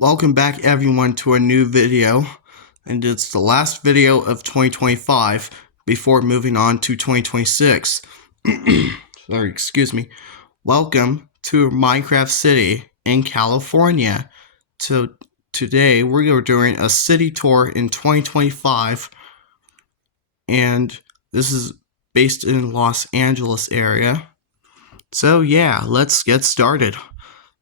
Welcome back everyone to a new video, and it's the last video of 2025 before moving on to 2026. Sorry, excuse me. Welcome to Minecraft City in California. So today we are doing a city tour in 2025, and this is based in Los Angeles area. So yeah, let's get started.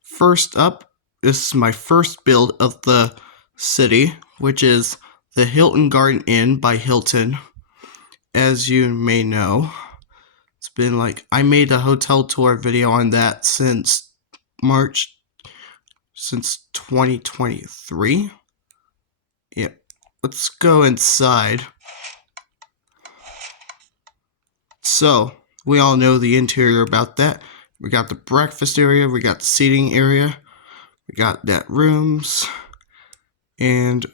First up, this is my first build of the city, which is the Hilton Garden Inn by Hilton. As you may know, it's been I made a hotel tour video on that since 2023. Yeah, let's go inside. So, we all know the interior about that. We got the breakfast area, we got the seating area, we got that rooms, and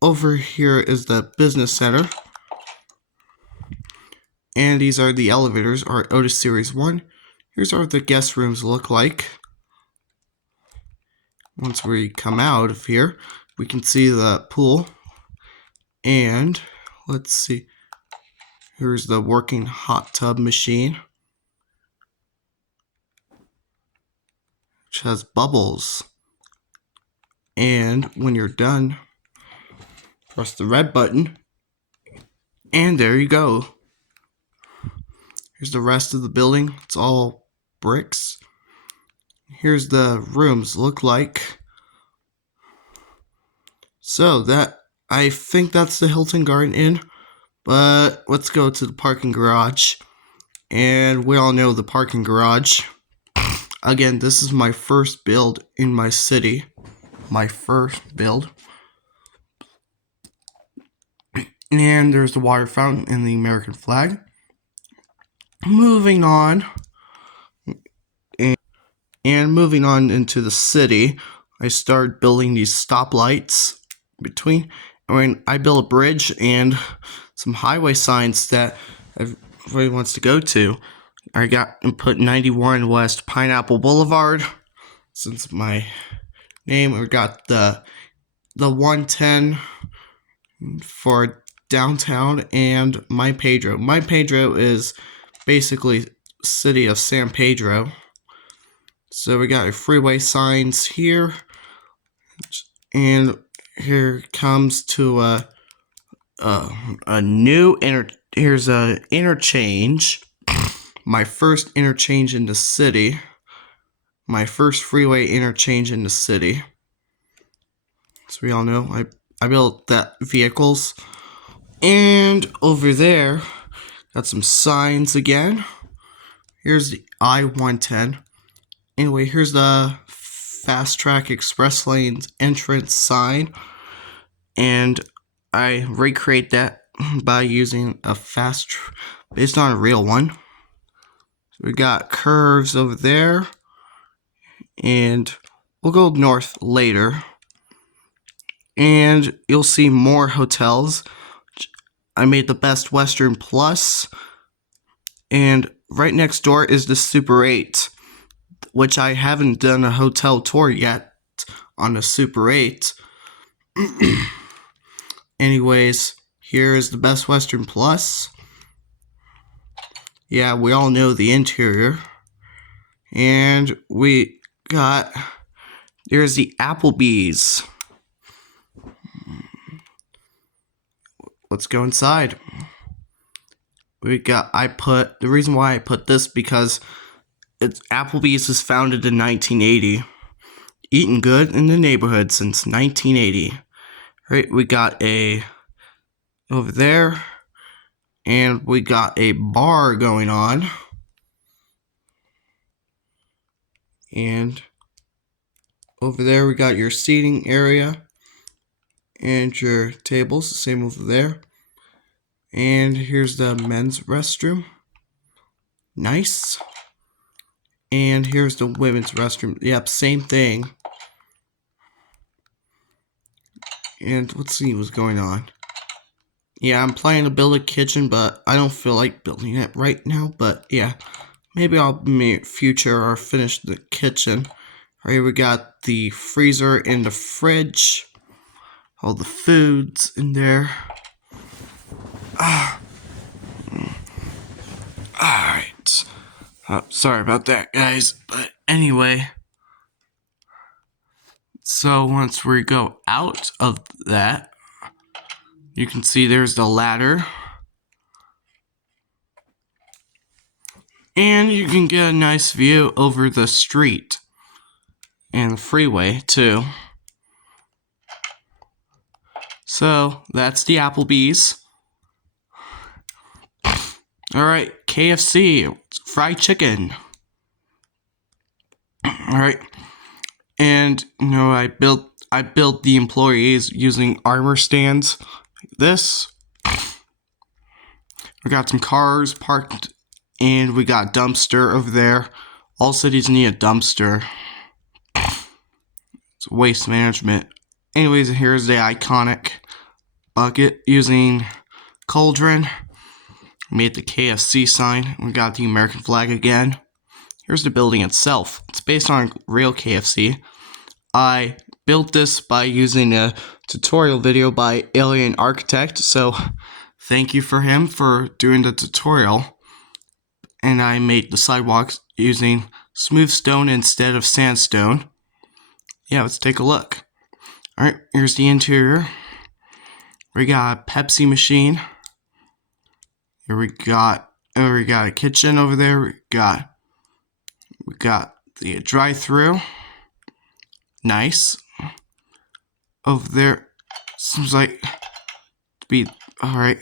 over here is the business center. And these are the elevators, our Otis Series 1. Here's how the guest rooms look like. Once we come out of here, we can see the pool. And let's see. Here's the working hot tub machine, which has bubbles. And when you're done, press the red button, and there you go. Here's the rest of the building. It's all bricks. Here's the rooms look like. So I think that's the Hilton Garden Inn, but let's go to the parking garage. And we all know the parking garage. Again, this is my first build in my city. My first build. And there's the water fountain and the American flag. Moving on. And moving on into the city, I started building these stoplights between. I built a bridge and some highway signs that everybody wants to go to. I got and put 91 West Pineapple Boulevard since my name. We got the 110 for downtown, and My Pedro. My Pedro is basically city of San Pedro. So we got our freeway signs here, and here comes to a new here's a interchange. My first interchange in the city. My first freeway interchange in the city. So we all know I built that vehicles. And over there, got some signs again. Here's the I-110. Anyway, here's the Fast Track Express Lanes entrance sign. And I recreate that by using a based on a real one. So we got curves over there. And we'll go north later. And you'll see more hotels. I made the Best Western Plus. And right next door is the Super 8, which I haven't done a hotel tour yet on the Super 8. Anyways, here is the Best Western Plus. Yeah, we all know the interior. And there's the Applebee's. Let's go inside. The reason why I put this because Applebee's was founded in 1980. Eating good in the neighborhood since 1980. Right, we got over there, and we got a bar going on. And over there we got your seating area and your tables, the same over there. And here's the men's restroom. Nice. And here's the women's restroom. Yep, same thing. And let's see what's going on. Yeah, I'm planning to build a kitchen, but I don't feel like building it right now. But yeah, maybe I'll future or finish the kitchen Alright, we got the freezer and the fridge. All the foods in there. Alright. Sorry about that, guys. But anyway. So once we go out of that, you can see there's the ladder. And you can get a nice view over the street. And the freeway, too. So, that's the Applebee's. Alright, KFC, fried chicken. Alright. And, I built the employees using armor stands like this. We got some cars parked, and we got a dumpster over there. All cities need a dumpster. It's waste management. Anyways, here's the iconic bucket using cauldron. Made the KFC sign. We got the American flag again. Here's the building itself. It's based on real KFC. I built this by using a tutorial video by Alien Architect, so thank you for him for doing the tutorial. And I made the sidewalks using smooth stone instead of sandstone. Yeah, let's take a look. Alright, here's the interior. We got a Pepsi machine. Here we got a kitchen over there. We got the drive-through. Nice. Over there, seems like to be alright.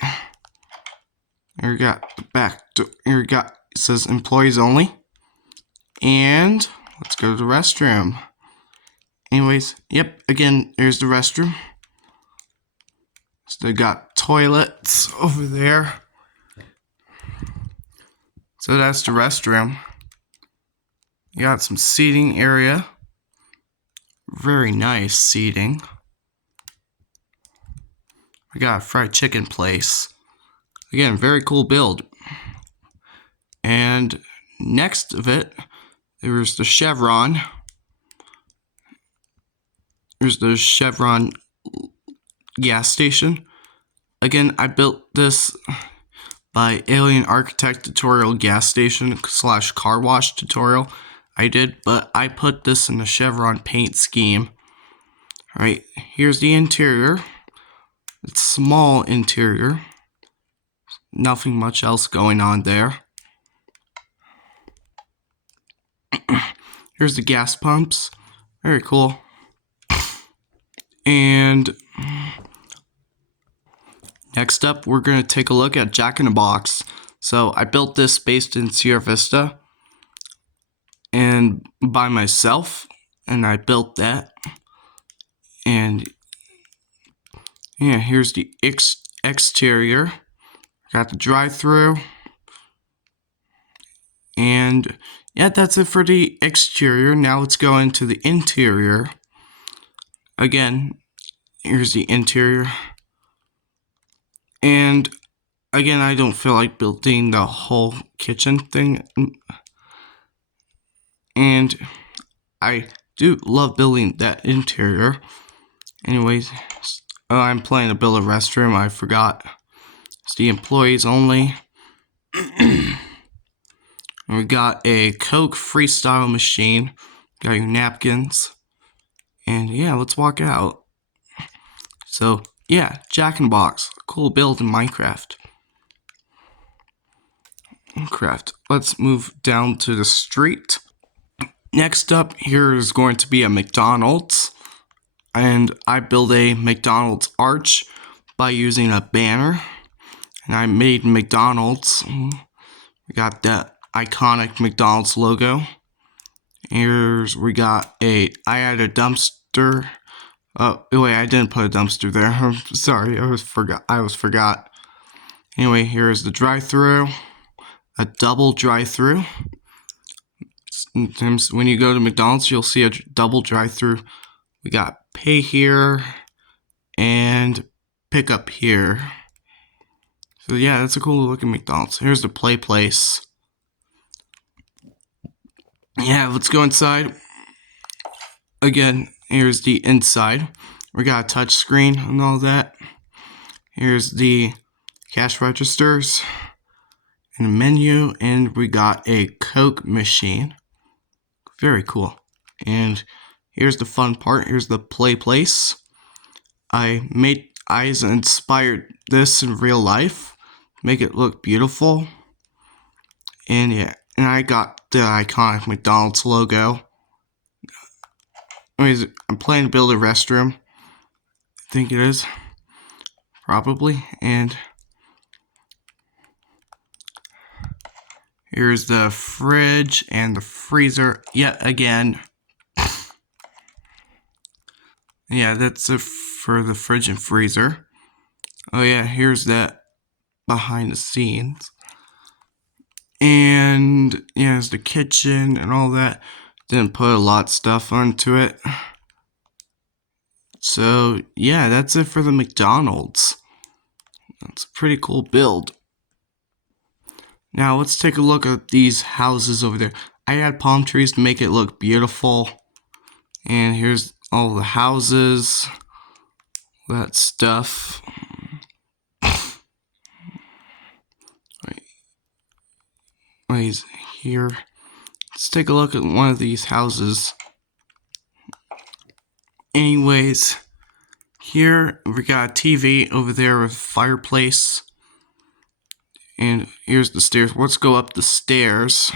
Here we got the back door. Here we got, it says employees only. And let's go to the restroom. Anyways, yep, again, there's the restroom. So they got toilets over there. So that's the restroom. You got some seating area. Very nice seating. We got a fried chicken place. Again, very cool build. And next of it, there's the Chevron. There's the Chevron gas station. Again, I built this by Alien Architect tutorial gas station / car wash tutorial. I did, but I put this in the Chevron paint scheme. Alright, here's the interior. It's small interior. Nothing much else going on there. Here's the gas pumps. Very cool. And next up, we're going to take a look at Jack in the Box. So I built this based in Sierra Vista and by myself, and I built that. And yeah, here's the exterior. Got the drive-through. And yeah, that's it for the exterior. Now let's go into the interior. Again, here's the interior. And again, I don't feel like building the whole kitchen thing. And I do love building that interior. Anyways, I'm planning to build a restroom. I forgot. It's the employees only. We got a Coke Freestyle machine. Got your napkins. And yeah, let's walk out. So yeah, Jack in the Box. Cool build in Minecraft. Let's move down to the street. Next up, here is going to be a McDonald's. And I built a McDonald's arch by using a banner. And I made McDonald's. We got that iconic McDonald's logo. I added a dumpster. Oh wait, I didn't put a dumpster there. I'm sorry, I forgot. Anyway, here's the drive-through. A double drive-through. Sometimes when you go to McDonald's, you'll see a double drive-through. We got pay here and pick up here. So yeah, that's a cool looking McDonald's. Here's the play place. Yeah, let's go inside. again, here's the inside. We got a touch screen and all that. Here's the cash registers and a menu, and we got a Coke machine. Very cool. And here's the fun part. Here's the play place. I inspired this in real life, make it look beautiful. And yeah, and I got the iconic McDonald's logo. Anyways, I'm planning to build a restroom. I think it is. Probably. And here's the fridge and the freezer yet again. Yeah, that's it for the fridge and freezer. Oh yeah, here's that behind the scenes. And yeah, there's the kitchen and all that. Didn't put a lot of stuff onto it. So yeah, that's it for the McDonald's. That's a pretty cool build. Now let's take a look at these houses over there. I add palm trees to make it look beautiful. And here's all the houses, that stuff. Wait, here. Let's take a look at one of these houses. Anyways, here we got a TV over there with a fireplace. And here's the stairs. Let's go up the stairs.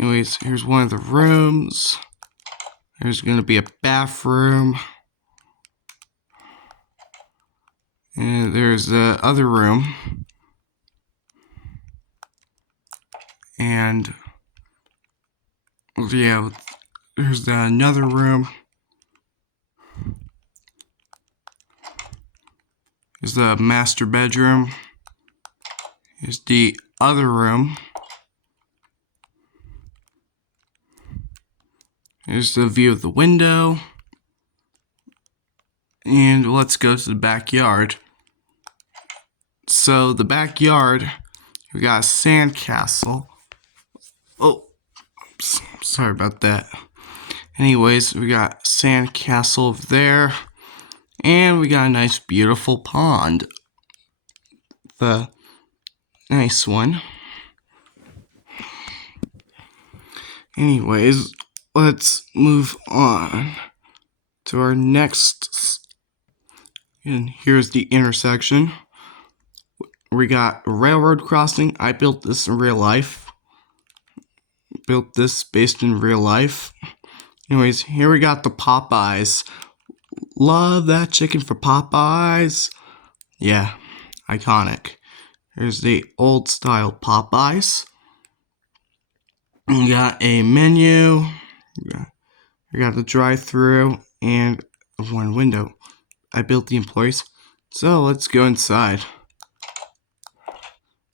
Anyways, here's one of the rooms. There's gonna be a bathroom. And there's the other room. And yeah, there's another room. Here's the master bedroom. Here's the other room. Here's the view of the window. And let's go to the backyard. So the backyard, we got a sand castle. Oh, sorry about that. Anyways, we got sand castle over there. And we got a nice beautiful pond. The nice one. Anyways, let's move on to our next. And here's the intersection. We got a railroad crossing. I built this in real life. Built this based in real life. Anyways, here we got the Popeyes. Love that chicken for Popeyes. Yeah, iconic. Here's the old style Popeyes. We got a menu. We got the drive-through and one window. I built the employees. So let's go inside.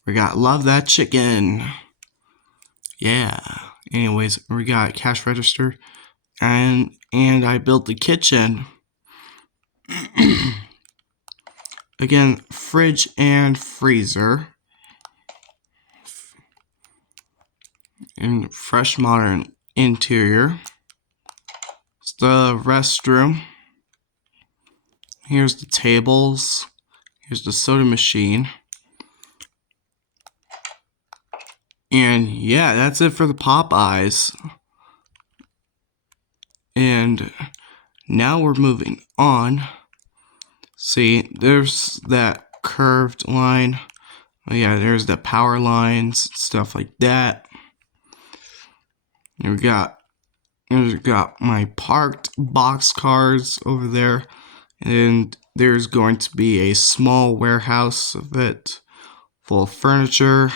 We got love that chicken. Yeah. Anyways, we got cash register and I built the kitchen. Again, fridge and freezer. And fresh modern interior. It's the restroom. Here's the tables. Here's the soda machine. And yeah, that's it for the Popeyes. And now we're moving on. See, there's that curved line. Oh yeah, there's the power lines, stuff like that. And we got my parked box cars over there. And there's going to be a small warehouse of it full of furniture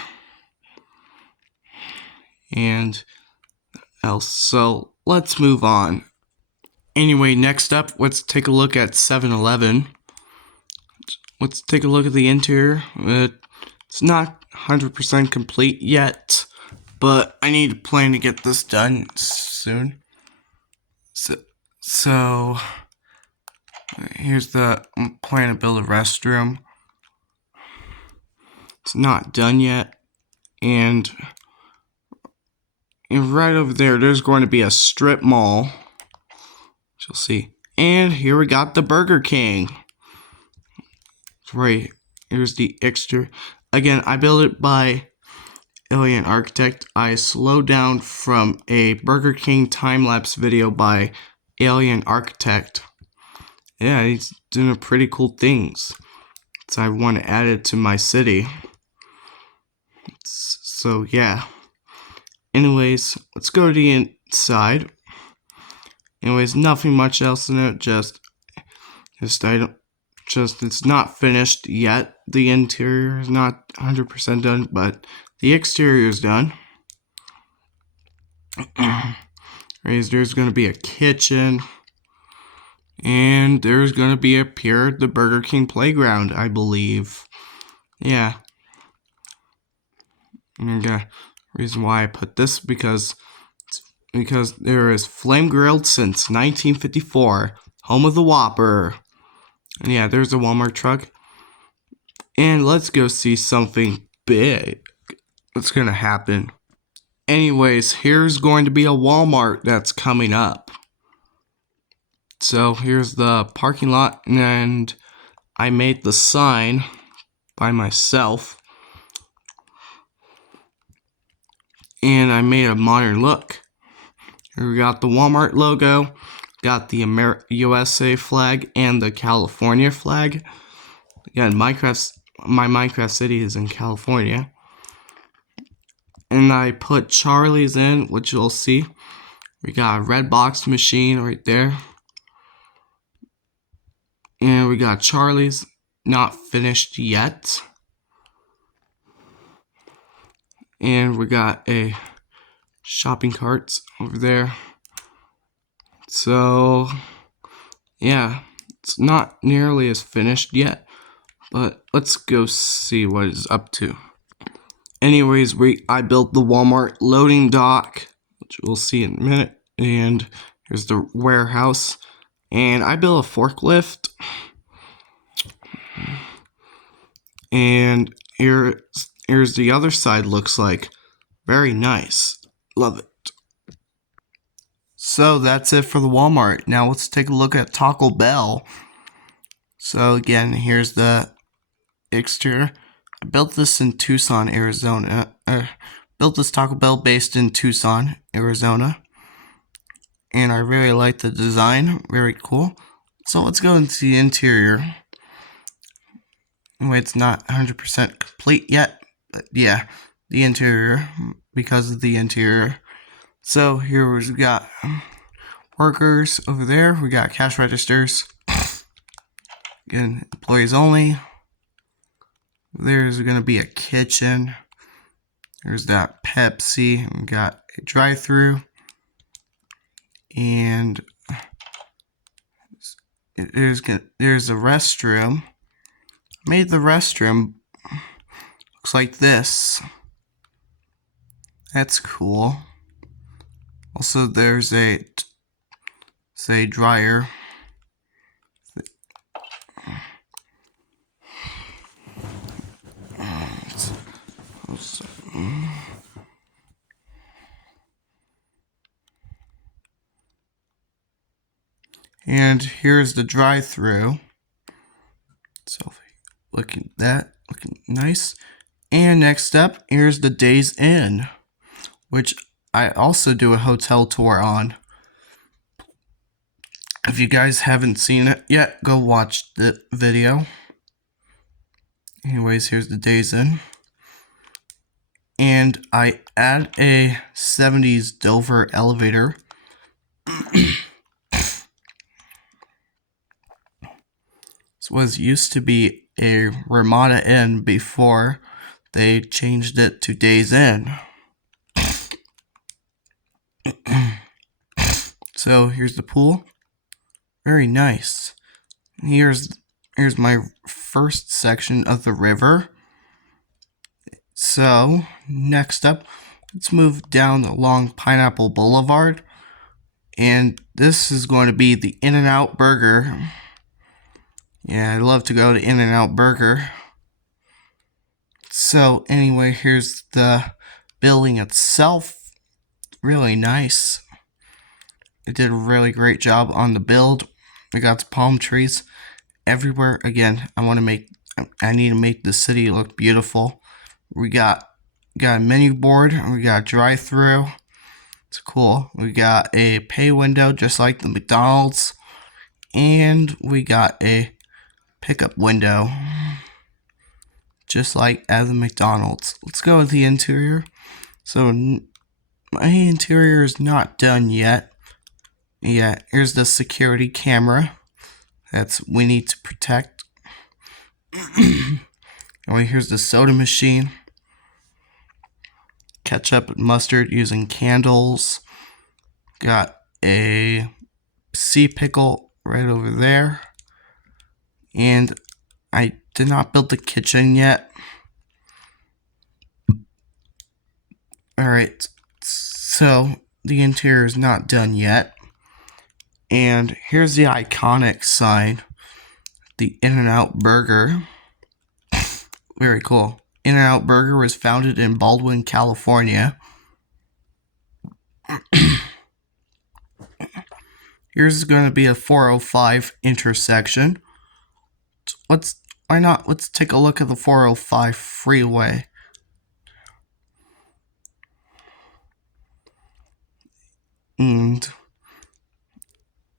and else. So let's move on. Anyway, next up, let's take a look at 7-Eleven. Let's take a look at the interior. It's not 100% complete yet, but I need to plan to get this done soon. So here's the plan to build a restroom. It's not done yet, and And right over there, there's going to be a strip mall. You'll see. And here we got the Burger King. Right, here's the extra. Again, I built it by Alien Architect. I slowed down from a Burger King time-lapse video by Alien Architect. Yeah, he's doing pretty cool things. So I want to add it to my city. So yeah. Anyways, let's go to the inside. Anyways, nothing much else in it. Just it's not finished yet. The interior is not 100% done, but the exterior is done. There's going to be a kitchen, and there's going to be the Burger King playground, I believe. Yeah. And the reason why I put this because there is flame grilled since 1954, home of the Whopper. And yeah, there's a Walmart truck. And let's go see something big that's gonna happen. Anyways, here's going to be a Walmart that's coming up. So here's the parking lot, and I made the sign by myself. And I made a modern look. Here we got the Walmart logo, got the USA flag and the California flag. Again, my Minecraft city is in California. And I put Charlie's in, which you'll see. We got a red box machine right there. And we got Charlie's, not finished yet. And we got a shopping carts over there. So yeah, it's not nearly as finished yet, but let's go see what it's up to. Anyways, I built the Walmart loading dock, which we'll see in a minute, and here's the warehouse, and I built a forklift, and here's the other side. Looks like very nice. Love it. So that's it for the Walmart. Now let's take a look at Taco Bell. So again, here's the exterior. I built this in Tucson, Arizona. Built this Taco Bell based in Tucson, Arizona. And I really like the design. Very cool. So let's go into the interior. Anyway, it's not 100% complete yet. But yeah, the interior. Because of the interior. So here we got workers over there. We got cash registers. Again, employees only. There's going to be a kitchen. There's that Pepsi. We got a drive-through. And there's a restroom. Made the restroom. Looks like this. That's cool. Also, there's a dryer. And here's the drive-through. So looking nice. And next up, here's the Days Inn, which I also do a hotel tour on. If you guys haven't seen it yet, go watch the video. Anyways, here's the Days Inn. And I add a 70s Dover elevator. This was used to be a Ramada Inn before they changed it to Days Inn. So here's the pool. Very nice. Here's my first section of the river. So next up, let's move down along Pineapple Boulevard. And this is going to be the In-N-Out Burger. Yeah, I love to go to In-N-Out Burger. So anyway, here's the building itself. really nice. I did a really great job on the build. I got the palm trees everywhere. Again, I need to make the city look beautiful. We got a menu board, we got a drive-through. It's cool. We got a pay window just like the McDonald's, and we got a pickup window just like at the McDonald's. Let's go with the interior. So my interior is not done yet. Yeah, here's the security camera we need to protect. And here's the soda machine. Ketchup and mustard using candles. Got a sea pickle right over there. And I did not build the kitchen yet. Alright, so the interior is not done yet. And here's the iconic sign, the In-N-Out Burger. Very cool. In-N-Out Burger was founded in Baldwin, California. Here's going to be a 405 intersection. Let's take a look at the 405 freeway.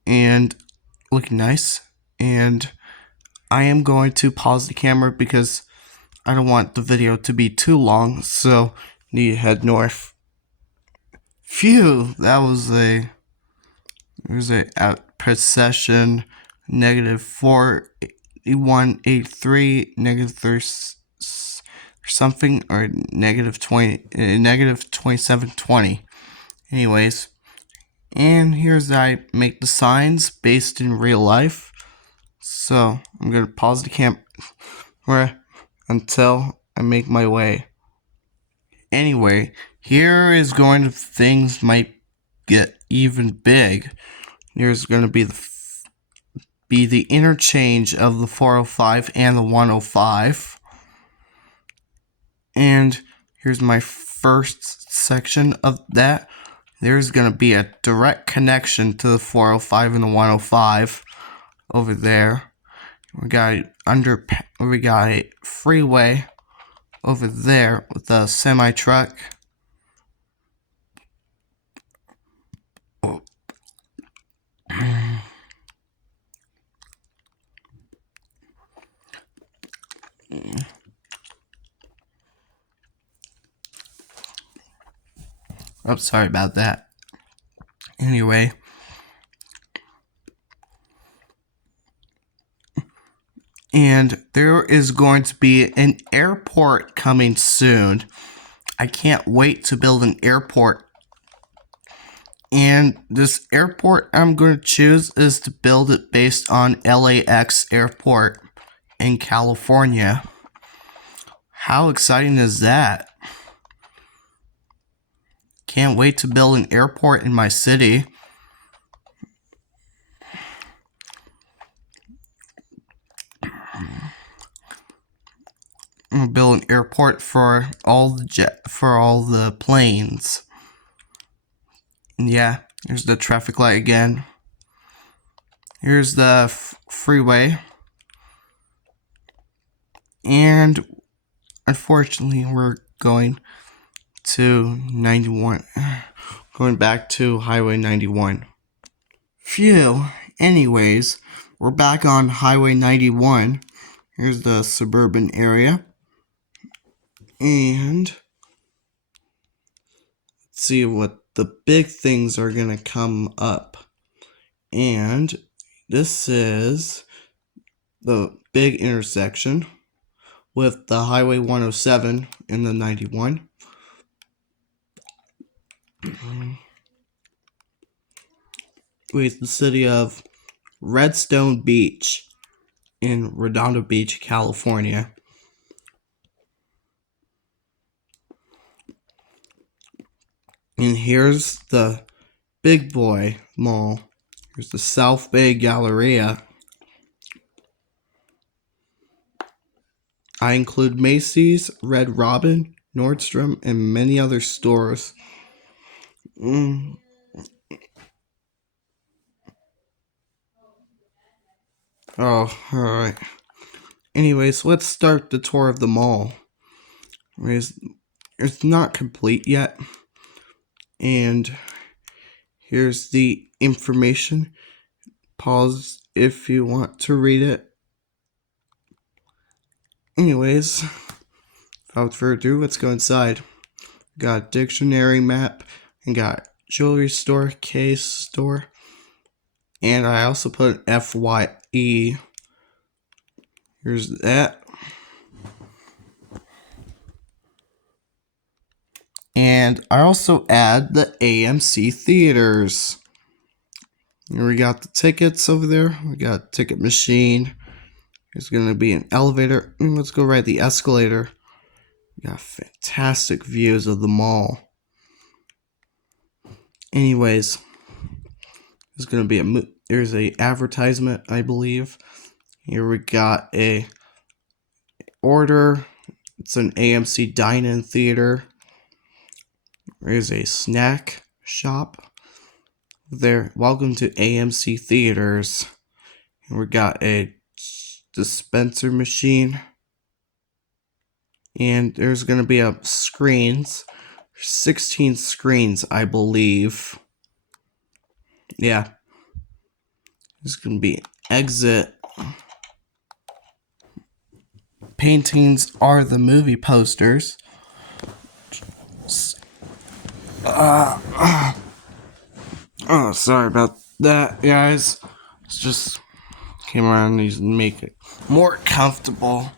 And looking nice. And I am going to pause the camera because I don't want the video to be too long, so need to head north. Phew, that was there's a at procession -4183 -30 something, or -2720. Anyways, and here's I make the signs based in real life. So I'm gonna pause the camera until I make my way. Anyway, here is going to things might get even big. Here's going to be the interchange of the 405 and the 105. And here's my first section of that. There's going to be a direct connection to the 405 and the 105 over there. We got a freeway over there with a semi truck. Oh, sorry about that. Anyway. And there is going to be an airport coming soon. I can't wait to build an airport. And this airport I'm going to choose is to build it based on LAX Airport in California. How exciting is that? Can't wait to build an airport in my city. I'm gonna build an airport for all the planes. And yeah, here's the traffic light again. Here's the freeway. And unfortunately, we're going back to Highway 91. Phew. Anyways, we're back on Highway 91. Here's the suburban area. And let's see what the big things are gonna come up. And this is the big intersection with the Highway 107 and the 91. With the city of Redstone Beach in Redondo Beach, California. And here's the big boy mall. Here's the South Bay Galleria. I include Macy's, Red Robin, Nordstrom, and many other stores. Mm. Oh, alright. Anyways, let's start the tour of the mall. It's not complete yet. And here's the information. Pause if you want to read it. Anyways, without further ado, let's go inside. Got a dictionary map and got jewelry store, case store. And I also put an FYE. Here's that. And I also add the AMC theaters. Here we got the tickets over there. We got a ticket machine. There's going to be an elevator. Let's go ride the escalator. We got fantastic views of the mall. Anyways, there's going to be there's a advertisement, I believe. Here we got a order. It's an AMC dine-in theater. There's a snack shop there. Welcome to AMC Theaters. And we got a dispenser machine. And there's going to be screens. 16 screens, I believe. Yeah. There's going to be an exit. Paintings are the movie posters. Oh, sorry about that, guys. It's just came around and make it more comfortable.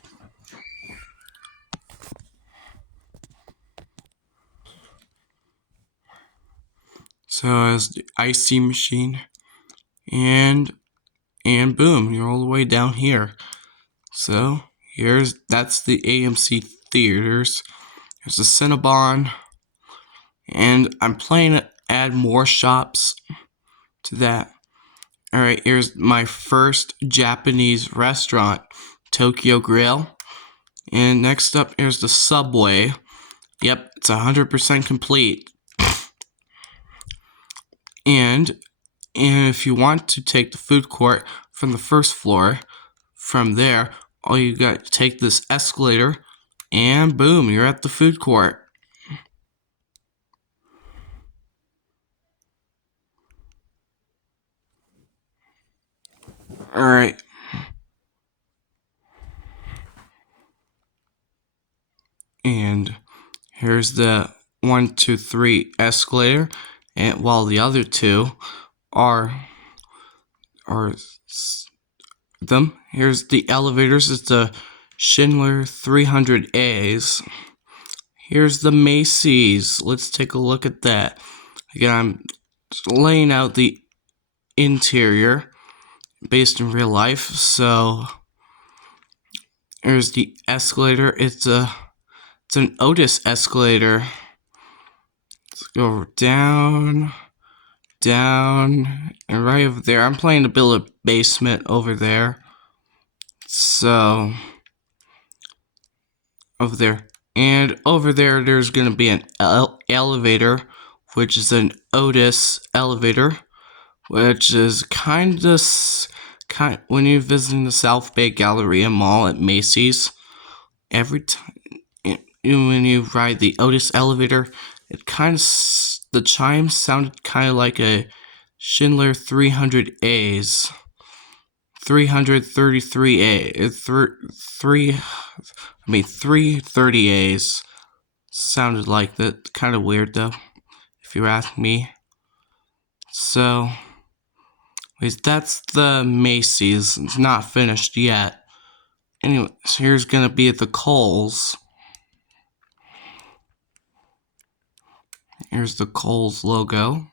So as the icy machine, and boom, you're all the way down here. So that's the AMC theaters. There's the Cinnabon, and I'm planning to add more shops to that. All right, here's my first Japanese restaurant, Tokyo Grill. And next up, here's the Subway. Yep, it's 100% complete. And if you want to take the food court from the first floor, from there, all you got to take this escalator, and boom, you're at the food court. Alright. And here's the 1, 2, 3 escalator, and while the other two are them. Here's the elevators. It's the Schindler 300As. Here's the Macy's. Let's take a look at that. Again, I'm laying out the interior based in real life. So here's the escalator. It's an Otis escalator. Let's go down, and right over there. I'm planning to build a basement over there. So over there. And over there, there's going to be an elevator, which is an Otis elevator, which is kind when you're visiting the South Bay Galleria Mall at Macy's, every time when you ride the Otis elevator, the chimes sounded kind of like a Schindler 300As. 333A, 330As sounded like that. Kind of weird though, if you ask me. So, that's the Macy's. It's not finished yet. Anyways, here's gonna be at the Kohl's. Here's the Kohl's logo.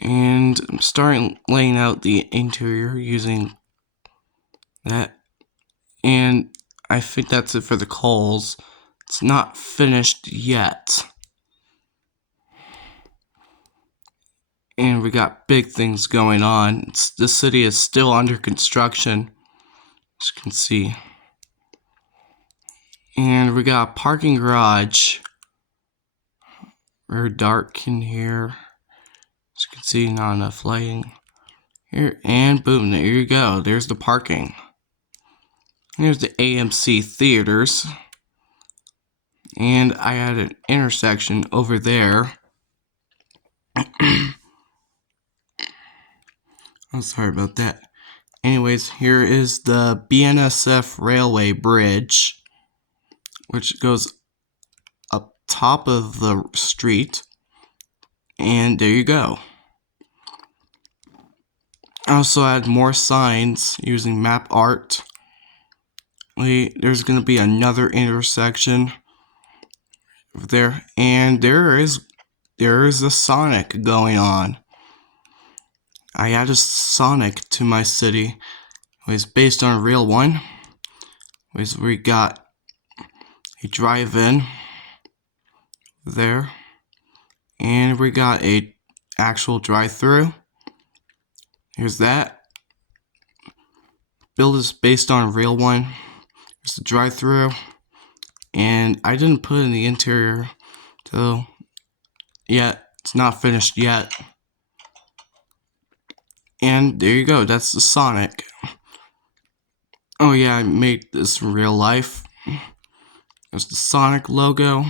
And I'm starting laying out the interior using that. And I think that's it for the Kohl's. It's not finished yet. And we got big things going on. The city is still under construction, as you can see. And we got a parking garage very dark in here. As you can see, not enough lighting here, and boom, there you go. There's the parking. Here's the AMC theaters, and I had an intersection over there. I'm sorry about that. Anyways, here is the BNSF Railway Bridge, which goes up top of the street, and there you go. I also add more signs using map art. There's going to be another intersection there, and there is a Sonic going on. I added Sonic to my city. It was based on a real one. We got a drive-in there, and we got a actual drive-through. Here's that. Build is based on a real one. There's the drive-through, and I didn't put in the interior, so yet it's not finished yet. And there you go. That's the Sonic. Oh yeah, I made this in real life. There's the Sonic logo.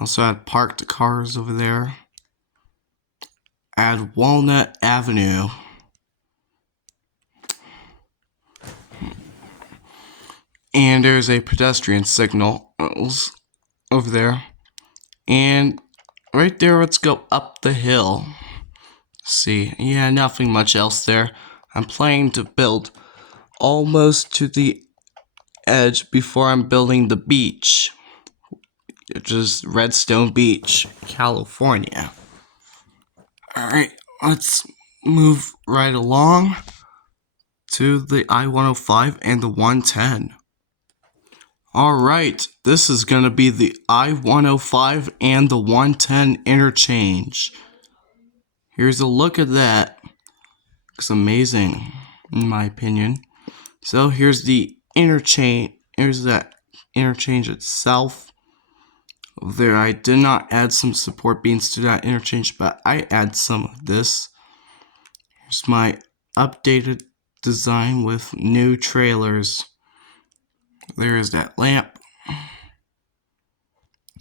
Also had parked cars over there. Add Walnut Avenue. And there's a pedestrian signal over there. And right there, let's go up the hill. See, yeah, nothing much else there. I'm planning to build almost to the edge before I'm building the beach, which is Redstone Beach, California. Alright, let's move right along to the I-105 and the 110. Alright, this is going to be the I-105 and the 110 interchange. Here's a look at that. Looks amazing, in my opinion. So here's the interchange. Here's that interchange itself. There, I did not add some support beams to that interchange, but I add some of this. Here's my updated design with new trailers. There is that lamp.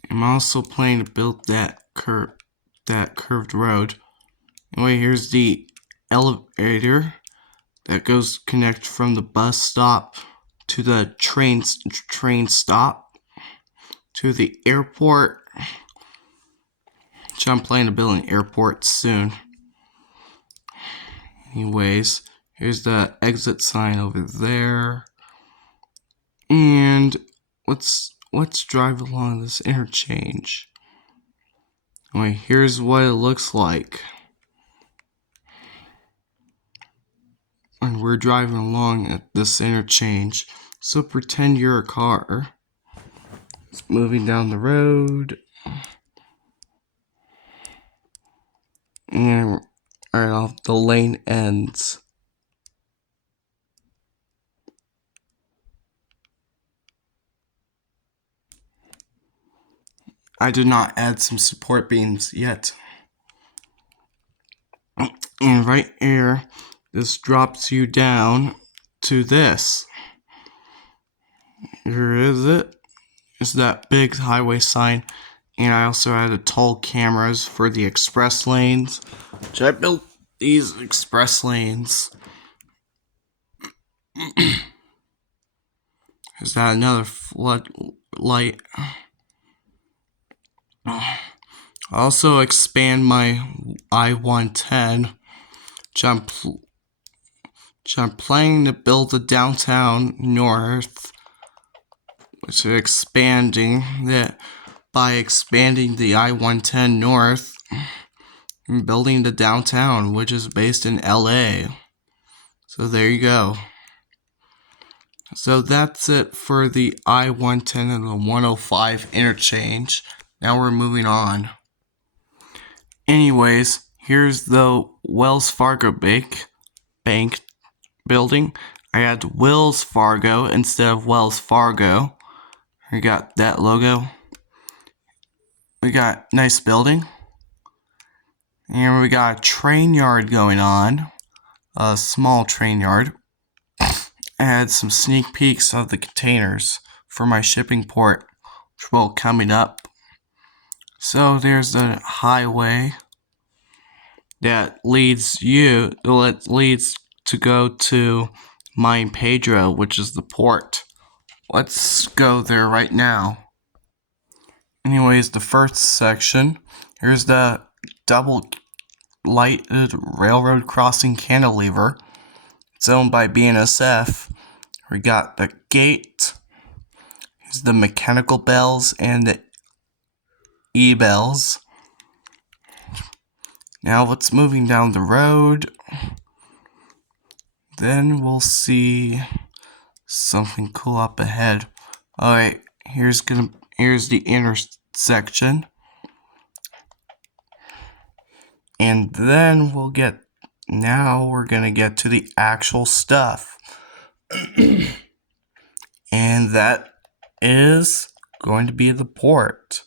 I'm also planning to build that curved road. Anyway, here's the elevator that goes connect from the bus stop to the train stop to the airport. Which I'm planning to build an airport soon. Anyways, here's the exit sign over there. And let's drive along this interchange. Anyway, here's what it looks like. And we're driving along at this interchange. So pretend you're a car. It's moving down the road. And right off the lane ends. I did not add some support beams yet. And right here, this drops you down to this. Here is it. It's that big highway sign. And I also added tall cameras for the express lanes. So I built these express lanes. Is that another floodlight? Also expand my I-110, which I'm planning to build a downtown north, which is expanding that by expanding the I-110 north and building the downtown, which is based in LA. So there you go. So that's it for the I-110 and the 105 interchange. Now we're moving on. Anyways, here's the Wells Fargo bank building. I had Wells Fargo instead of Wells Fargo. We got that logo. we got nice building. And we got a train yard going on. A small train yard. I had some sneak peeks of the containers for my shipping port, which will coming up. So there's the highway that leads to go to Mine Pedro, which is the port. Let's go there right now. Anyways, the first section, here's the double lighted railroad crossing cantilever. It's owned by BNSF. We got the gate. Here's the mechanical bells and the e-bells. Now let's moving down the road. Then we'll see something cool up ahead. Alright, here's the intersection. And then we're gonna get to the actual stuff. And that is going to be the port.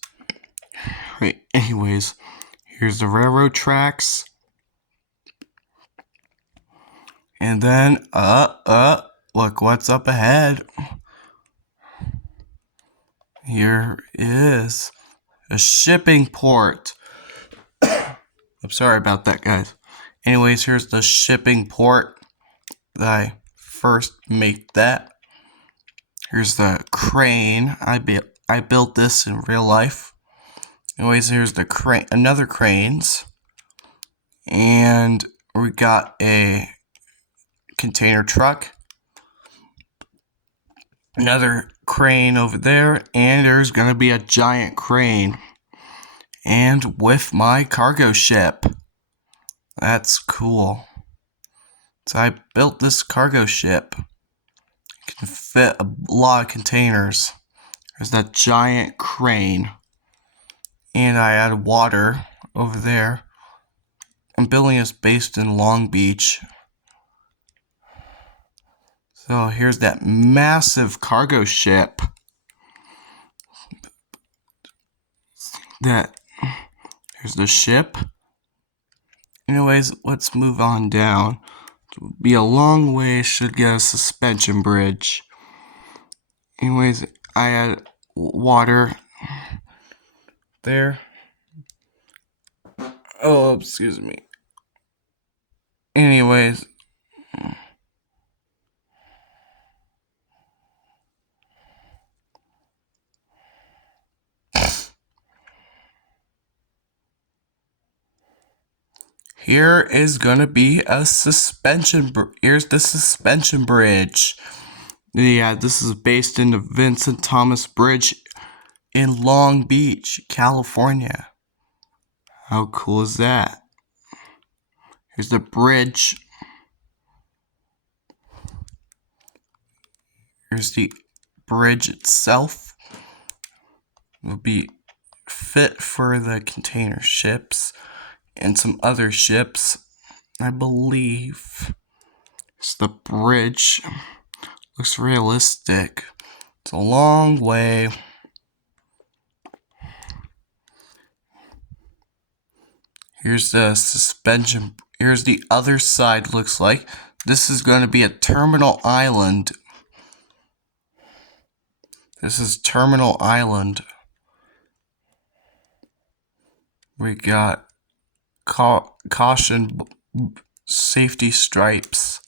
Right, anyways, here's the railroad tracks. And then, look what's up ahead. Here is a shipping port. I'm sorry about that, guys. Anyways, here's the shipping port that I first made that. Here's the crane. I built this in real life. Anyways, here's the crane, another cranes. And we got a container truck. Another crane over there, and there's gonna be a giant crane. And with my cargo ship. That's cool. So I built this cargo ship. It can fit a lot of containers. There's that giant crane. And I added water over there. I'm building this based in Long Beach. So here's that massive cargo ship. Here's the ship. Anyways, let's move on down. It'll be a long way, should get a suspension bridge. Anyways, I add water there. Oh, excuse me. Anyways. Here is gonna be a suspension. Here's the suspension bridge. Yeah, this is based in the Vincent Thomas Bridge in Long Beach, California. How cool is that? Here's the bridge. Here's the bridge itself. Will be fit for the container ships and some other ships, I believe. It's the bridge. Looks realistic. It's a long way. Here's the suspension. Here's the other side, looks like. This is going to be a terminal island. This is Terminal Island. We got caution safety stripes.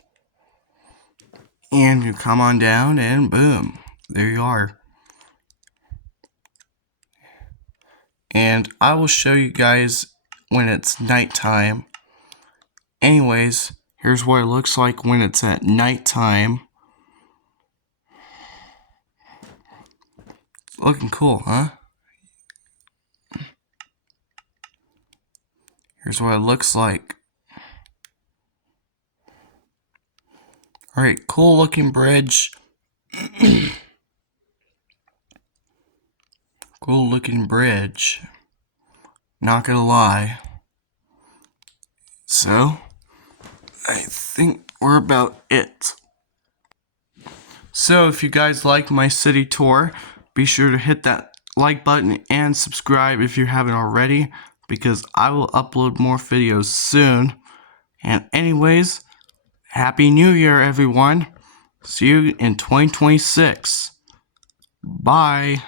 And you come on down and boom, there you are. And I will show you guys when it's nighttime. Anyways, here's what it looks like when it's at nighttime. Looking cool, huh? Here's what it looks like. Alright, cool looking bridge. Cool looking bridge. Not gonna lie. So, I think we're about it. So, if you guys like my city tour, be sure to hit that like button and subscribe if you haven't already, because I will upload more videos soon. And anyways, Happy New Year, everyone. See you in 2026. Bye.